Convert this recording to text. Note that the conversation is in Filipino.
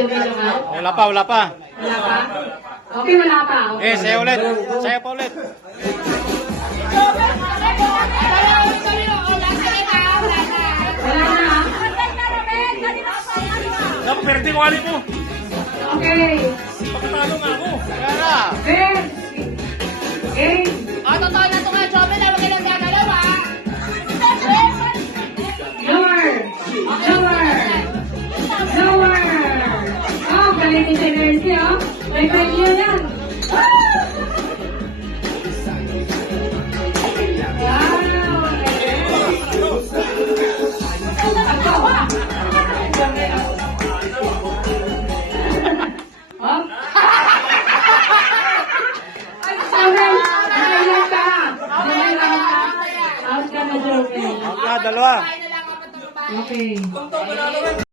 Joey naman? Wala pa, wala pa. Wala pa? Okay, wala pa. Okay. Sayo ulit. Sayo pa ulit. Wala na. Napaperte ko alin mo. Okay. Pagkatalo nga ako. Kaya na. First. Game. Totoo na ito nga, Joey. Lalo kayo lang gagalaw, ha? Lower. Lower. Lower. Oh, galing ni Mercy, oh. May premyo yan. Wow. Out ka na, Joey. Out na, dalawa. Okay.